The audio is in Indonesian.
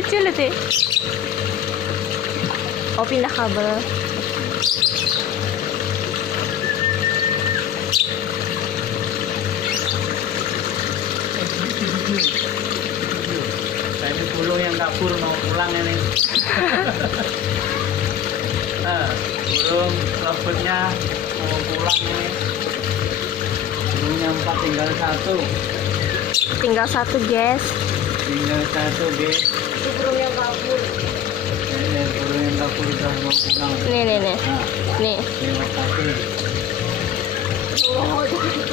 Lucu lihat deh. Oh, pindah kabel. Ini burung yang kabur mau pulang ini. Burung robotnya mau pulang ini. Burungnya 4 tinggal 1. Tinggal 1, guys. Tinggal 1, guys. Itu burung yang kabur. Ini burung yang kabur udah mau pulang. Nih. Nah, Nih. lewat tadi. Oh,